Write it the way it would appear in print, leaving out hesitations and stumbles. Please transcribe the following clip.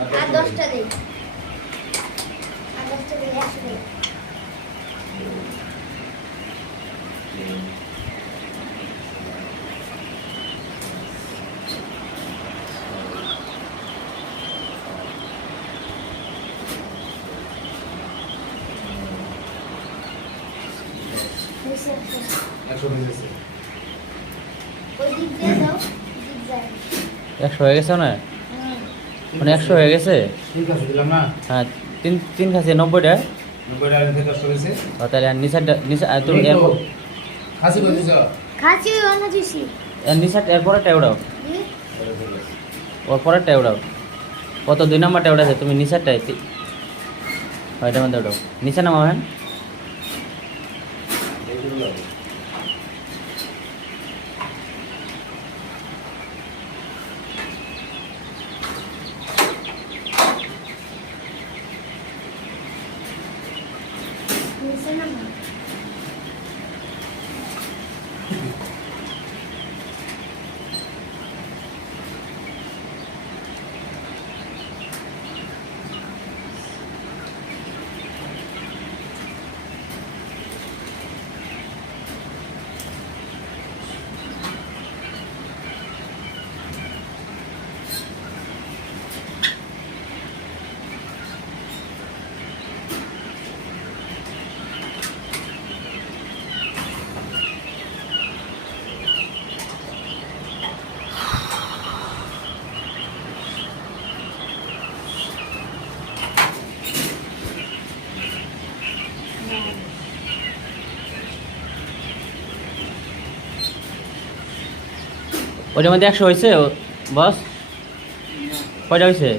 আর 10টা দেই। আর 10টা দেই 100 দেই। ওই দিক দিয়ে দাও, দিক যায়। 100 হয়ে গেছে না? মানে 100 হয়ে গেছে? হ্যাঁ, তিন খাসি 90টা। 90 টাকা থেকে 10 হয়েছে। তাহলে আর নিচা তুমি খাসি করে দিছো? খাসি অন্য দিছি। নিচা এরপরে টাইউডাও, দি ওর পরে টাইউডাও। কত 2 নাম্বার টাইউডা আছে, তুমি নিচারটাই ওইটার মধ্যে উঠাও। নিচে নামাও। হ্যাঁ, নিচে নামা। ওইটার মধ্যে 100 হয়েছে বস? কয়টা হয়েছে?